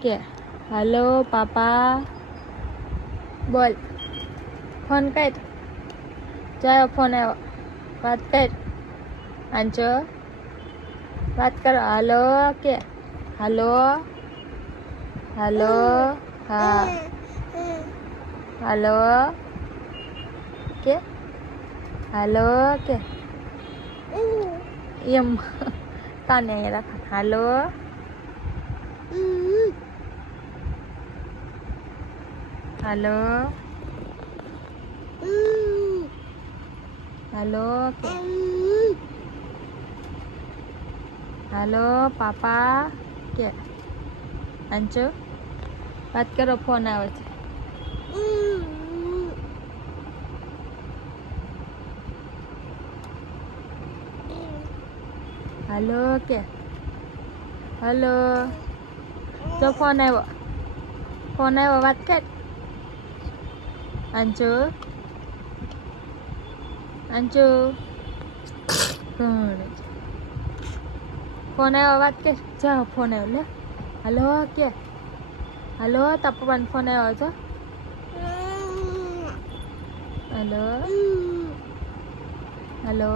કે હાલો પાપા બોલ ફોન કર ચાલો ફોન આવ્યો વાત કર આંચો વાત કરો હાલો કે હાલો હાલો હા હાલો કે હાલો કે એમ કાને અહીંયા રાખ હાલો હાલો હાલો કે હાલો પાપા કે આંચો વાત કરો ફોન આવે છે હાલો કે હાલો જો ફોન આવ્યો વાત કર આંચો આંચો ફોન આવ્યો વાત કર જા ફોન આવ્યો લે હાલો કે હાલો તાર પપ્પાનો ફોન આવ્યો છો હાલો હાલો